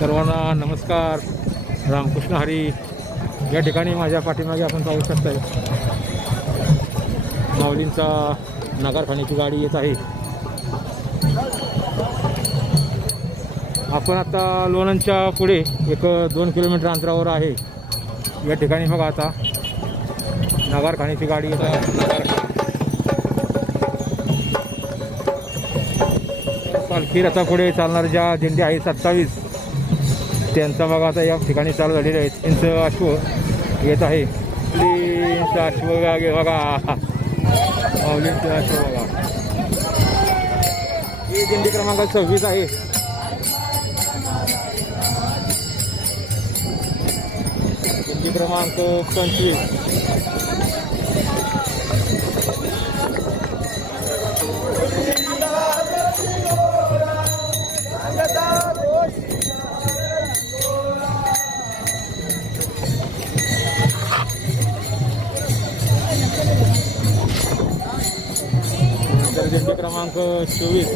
सर्वांना नमस्कार. रामकृष्ण हरी. या ठिकाणी माझ्या पाठीमागे आपण पाहू शकताय माऊलींचा नगारखान्याची गाडी येत आहे. आपण आता लोणंदच्या पुढे एक 2 किलोमीटर अंतरावर आहे. या ठिकाणी बघा आता नगारखान्याची गाडी येत आहे. पालखी रथापुढे चालणाऱ्या ज्या दिंड्या आहेत 27 त्यांचा बघा आता या ठिकाणी चालू झालेले आहेत. त्यांचं अश्व येत आहे. माऊलींचा अश्व बघा, माऊलींचा अश्व बघा. ही दिंडी क्रमांक 26 आहे. दिंडी क्रमांक 25. दिंडी क्रमांक 24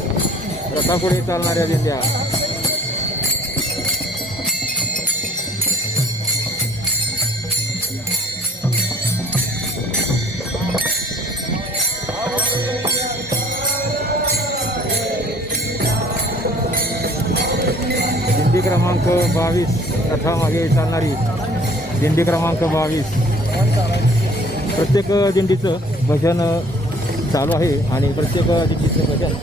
रथापुढे चालणाऱ्या दिंड्या. दिंडी क्रमांक 22 रथामागे चालणारी दिंडी क्रमांक 22. प्रत्येक दिंडीचं भजन चालू आहे आणि प्रत्येक दिंडीचं भजन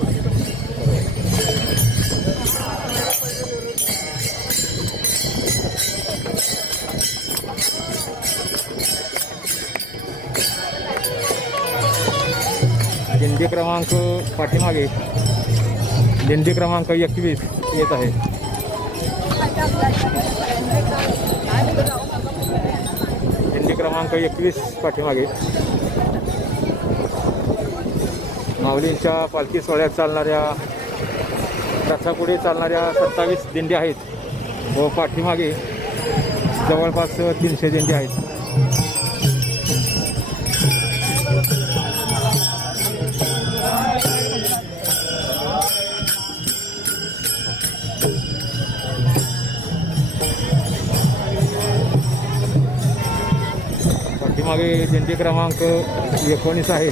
दिंडी क्रमांक पाठीमागे दिंडी क्रमांक 21 येत आहे. दिंडी क्रमांक 21 पाठीमागे माऊलींच्या पालखी सोहळ्यात चालणाऱ्या रथापुढे चालणाऱ्या 27 दिंड्या आहेत व पाठीमागे जवळपास 300 दिंड्या आहेत. पाठीमागे दिंडी क्रमांक 19 आहे.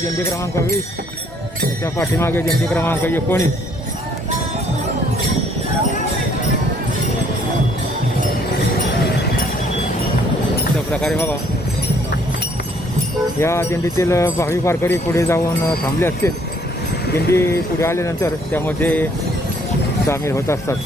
दिंडी क्रमांक 20 त्याच्या पाठीमागे दिंडी क्रमांक 19. अशा प्रकारे बघा या दिंडीतील भावी वारकरी पुढे जाऊन थांबले असतील. दिंडी पुढे आल्यानंतर त्यामध्ये सामील होत असतात.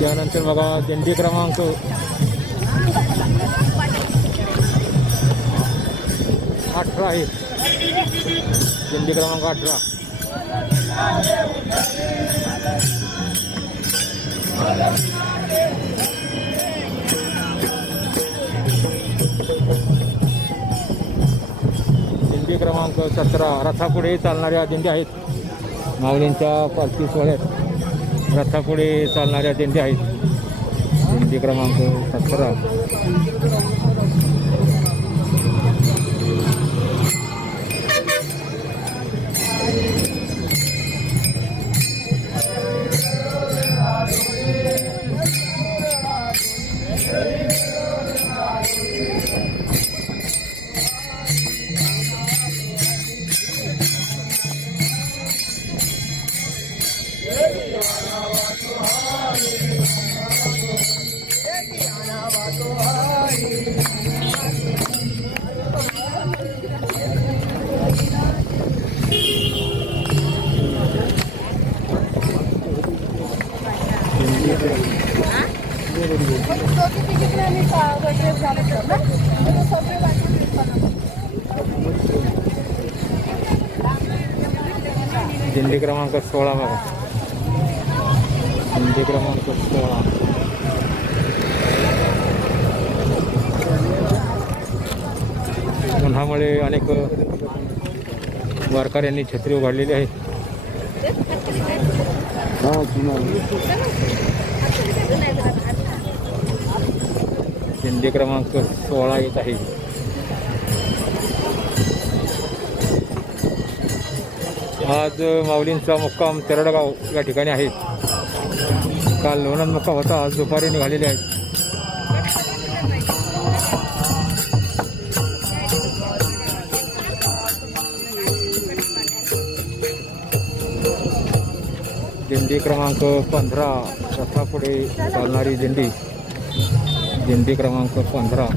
त्यानंतर बघा दिंडी क्रमांक 18 आहे. दिंडी क्रमांक 18. दिंडी क्रमांक 17 रथापुढे चालणाऱ्या दिंड्या आहेत. माऊलींच्या पालखी सोहळ्यात रथापुढे चालणाऱ्या दिंड्या आहेत. दिंडी क्रमांक 17. दिंडी क्रमांक 16 बघा, दिंडी क्रमांक 16. उन्हामुळे अनेक वारकऱ्यांनी छत्री उघडलेली आहे. दिंडी क्रमांक 16 येत आहे. आज माऊलींचा मुक्काम तेरडगाव या ठिकाणी आहे. काल लोणंद मुक्काम होता, आज दुपारी निघालेले आहेत. दिंडी क्रमांक 15 रथापुढे चालणारी दिंडी, दिंडी क्रमांक 15.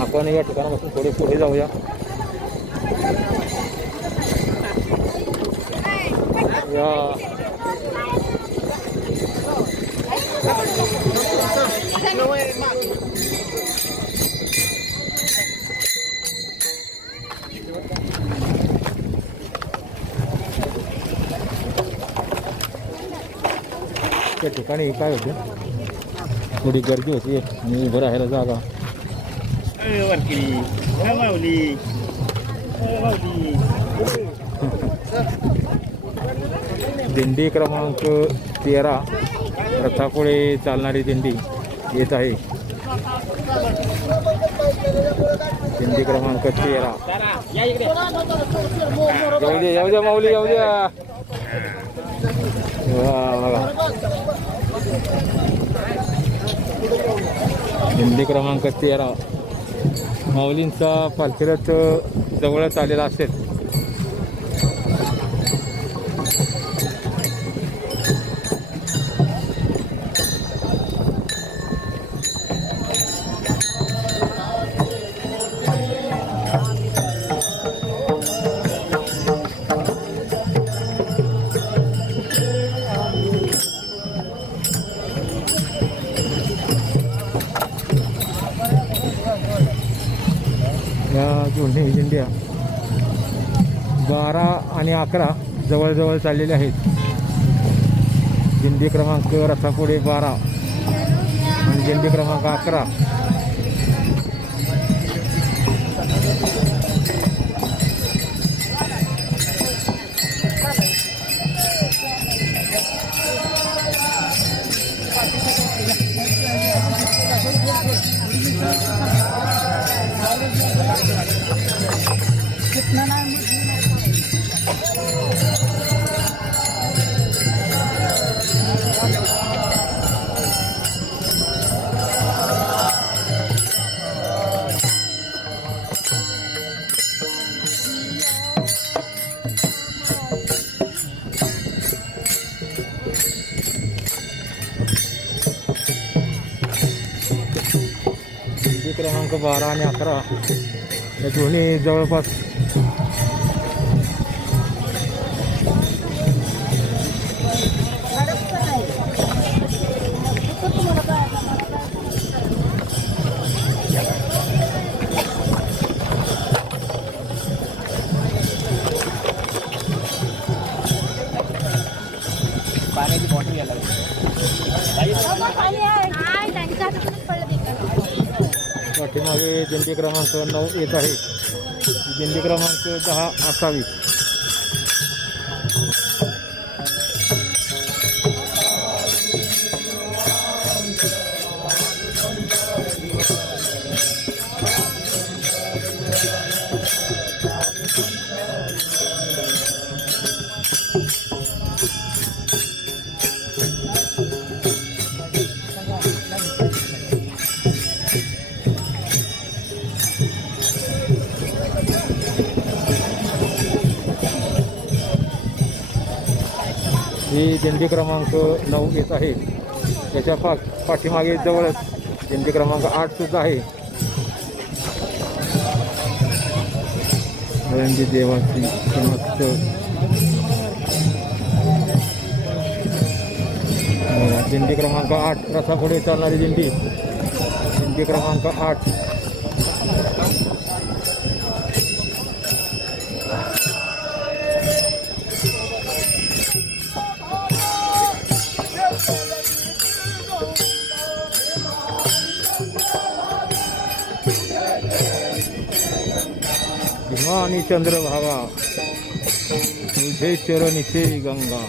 आपण या ठिकाणापासून थोडे पुढे जाऊया. त्या ठिकाणी काय होते, थोडी गर्दी होती आणि उभं राहायला जागा. दिंडी क्रमांक 13 रथापुढे चालणारी दिंडी येत आहे. दिंडी क्रमांक 13. जाऊ द्या माऊली, जाऊ द्या. बघा दिंडी क्रमांक 13 माऊलींचा पालखी रथ जवळच आलेला असेल. या दोन्ही दिंड्या 12 आणि 11 जवळजवळ चाललेल्या आहेत. दिंडी क्रमांक रथापुढे 12 आणि दिंडी क्रमांक 11. क्रमांक 12 आणि 11 या दोन्ही जवळपास पाण्याची बॉटल घ्यायला पाठीमागे दिंडी क्रमांक 9 येत आहे. दिंडी क्रमांक 10 असावी. ही दिंडी क्रमांक 9 येत आहे. त्याच्या पाठीमागे जवळच दिंडी क्रमांक 8 सुद्धा आहे. रंजी देवाची समस्त दिंडी क्रमांक 8 रथापुढे चालणारी दिंडी क्रमांक 8. आणि चंद्रभागा तुझे चरणीचे गंगा.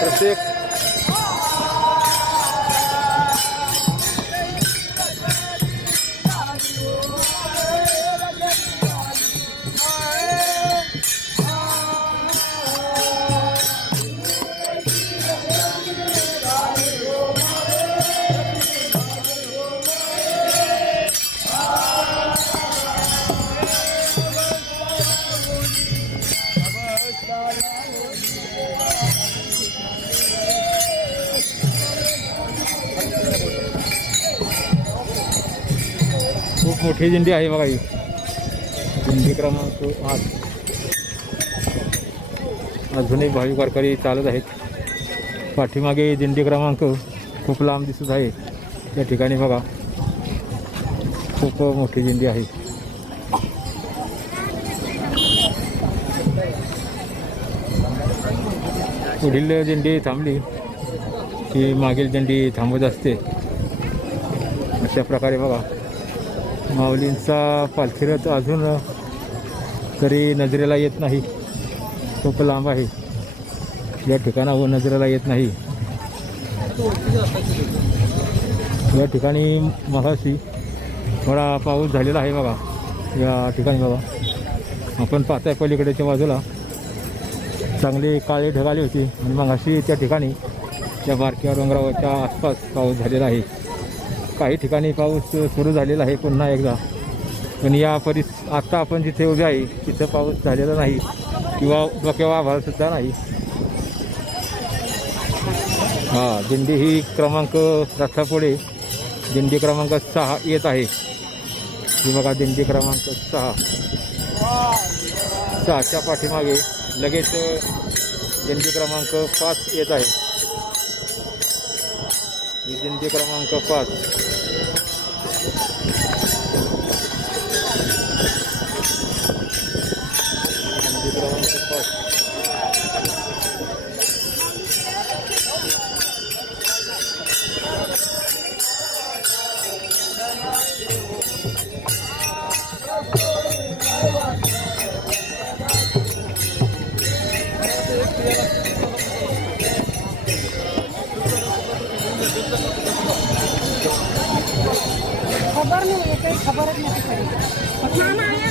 प्रत्येक खूप मोठी दिंडी आहे बघा. ही दिंडी क्रमांक 8. अजूनही भाविक वारकरी चालत आहेत. पाठीमागे दिंडी क्रमांक खूप लांब दिसत आहे. त्या ठिकाणी बघा खूप मोठी दिंडी आहे. पुढील दिंडी थांबली की मागील दिंडी थांबत असते. अशा प्रकारे बघा माऊलींचा पालखी रथ अजून तरी नजरेला येत नाही. खूप लांब आहे. या ठिकाणावर नजरेला येत नाही. या ठिकाणी मगाशी थोडा पाऊस झालेला आहे बघा. या ठिकाणी बघा आपण पाहताय पलीकडेच्या बाजूला चांगली काळी ढग आली होती आणि मगाशी त्या ठिकाणी त्या बारक्या डोंगरावरच्या आसपास पाऊस झालेला आहे. काही ठिकाणी पाऊस सुरू झालेला आहे पुन्हा एकदा. पण या आता आपण जिथे उभे आहे तिथं पाऊस झालेला नाही किंवा डोक्यावर आभाळसुद्धा नाही. दिंडी ही क्रमांक रथापुढे दिंडी क्रमांक 6 येत आहे. ही बघा दिंडी क्रमांक 6च्या पाठीमागे लगेच दिंडी क्रमांक 5 येत आहे. ही दिंडी क्रमांक 5. दिंडी क्रमांक 5.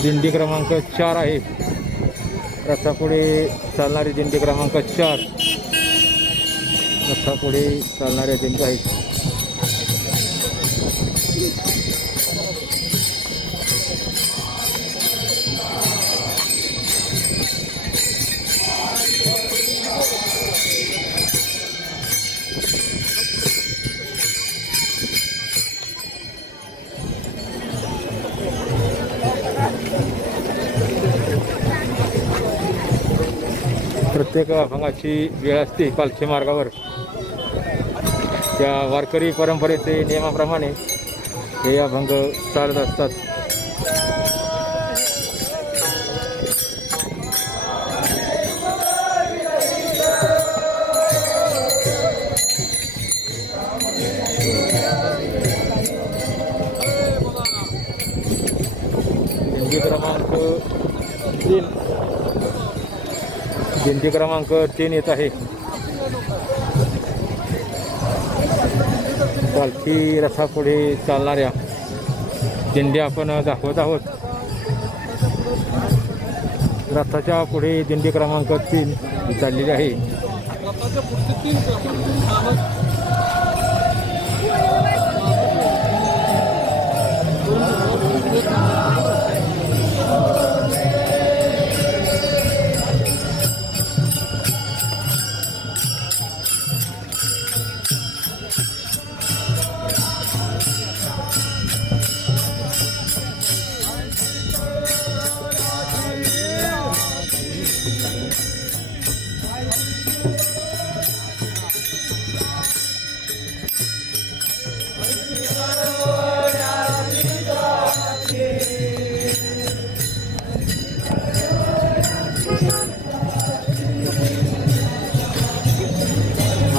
दिंडी क्रमांक 4 आहे. रथापुढे चालणारी दिंडी क्रमांक 4. रथापुढे चालणाऱ्या दिंडी आहेत. प्रत्येक अभंगाची वेळ असते पालखी मार्गावर. त्या वारकरी परंपरेचे नियमाप्रमाणे हे अभंग चालत असतात. दिंडी क्रमांक 3 येत आहे. पालखी रथापुढे चालणाऱ्या दिंड्या आपण दाखवत आहोत. रथाच्या पुढे दिंडी क्रमांक 3 चाललेली आहे.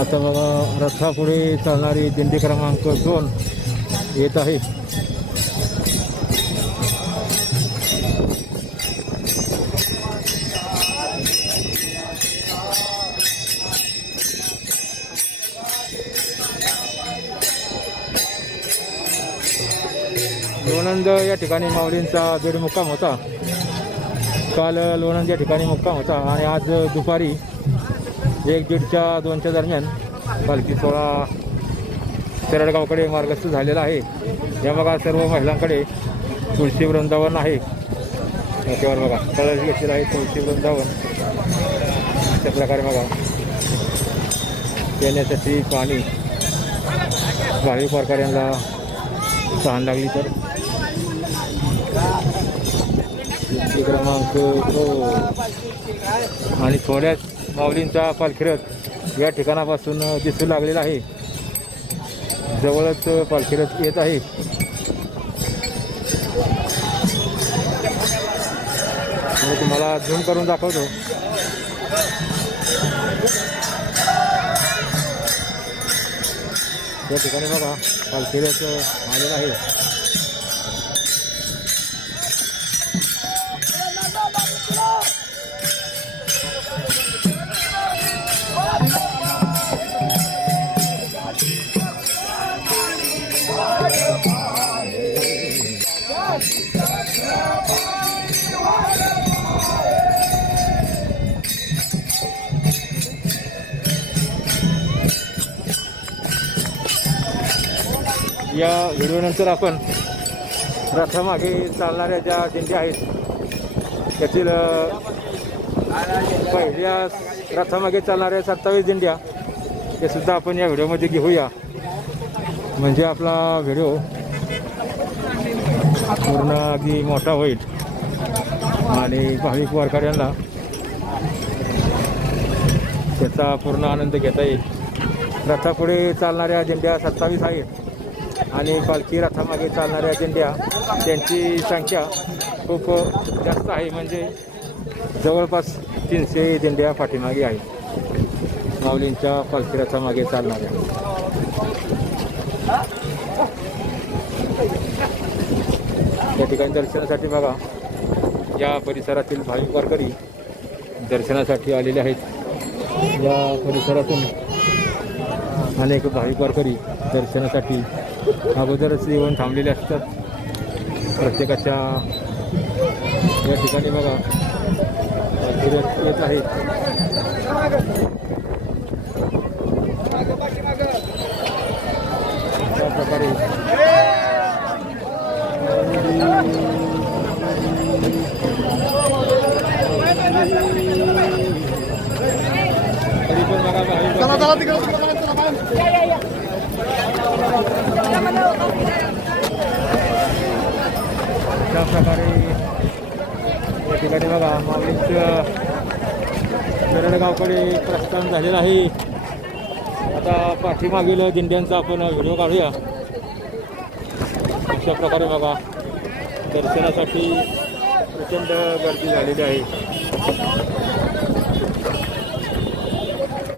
आता बघा रथापुढे चालणारी दिंडी क्रमांक 2 येत आहे. लोणंद या ठिकाणी माऊलींचा दीड मुक्काम होता. काल लोणंद या ठिकाणी मुक्काम होता आणि आज दुपारी 1:30च्या 2च्या दरम्यान पालखी सोहळा सरळगावकडे मार्गस्थ झालेला आहे. या बघा सर्व महिलांकडे तुळशी वृंदावन आहे. त्यावर बघा कलश घेतलेला आहे तुळशी वृंदावन. अशा प्रकारे बघा पिण्यासाठी पाणी भाविक वारकऱ्यांना तहान लागली तर क्रमांक 2 आणि थोड्याच माऊलींचा पालखी रथ या ठिकाणापासून दिसू लागलेला आहे. जवळच पालखी रथ येत आहे. मी तुम्हाला झूम करून दाखवतो. या ठिकाणी बघा पालखी रथ आलेला आहे. या व्हिडिओनंतर आपण रथामागे चालणाऱ्या ज्या दिंड्या आहेत त्यातील पहिल्या रथामागे चालणाऱ्या 27 दिंड्या ते सुद्धा आपण या व्हिडिओमध्ये घेऊया. म्हणजे आपला व्हिडिओ पूर्ण अगदी मोठा होईल आणि भाविक वारकऱ्यांना त्याचा पूर्ण आनंद घेता येईल. रथापुढे चालणाऱ्या दिंड्या 27 आहेत आणि पालखी रथामागे चालणाऱ्या दिंड्या त्यांची संख्या खूप जास्त आहे. म्हणजे जवळपास 300 दिंड्या पाठीमागे आहेत माऊलींच्या पालखी रथामागे चालणाऱ्या. या ठिकाणी दर्शनासाठी बघा या परिसरातील भाविक वारकरी दर्शनासाठी आलेले आहेत. या परिसरातून अनेक भाविक वारकरी दर्शनासाठी अगोदरच येऊन थांबलेले असतात. प्रत्येकाच्या या ठिकाणी बघा येत आहेत. अशा प्रकारे तरी पण बघा अशा प्रकारे या ठिकाणी बघा माऊलींचं तरडगावकडे प्रस्थान झालेलं आहे. आता पाठीमागील दिंड्यांचा आपण व्हिडिओ काढूया. अशा प्रकारे बघा दर्शनासाठी प्रचंड गर्दी झालेली आहे.